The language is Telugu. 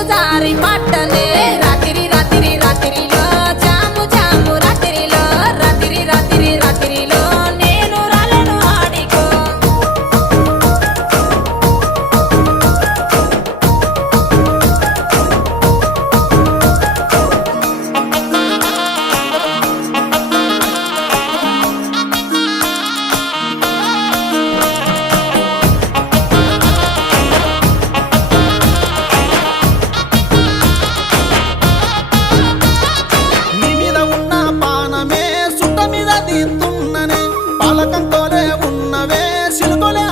నీరు జారి పట్టనే రాత్రి రాత్రి రాత్రిలో జాము జాము రాత్రిలో రాత్రి రాత్రి రాత్రిలో నేను రాలను ఆడికో నీ మీద ఉన్న పానమే సుట్ట మీద తీస్తున్ననే పాలకంతోనే ఉన్నవే సిలుకొలే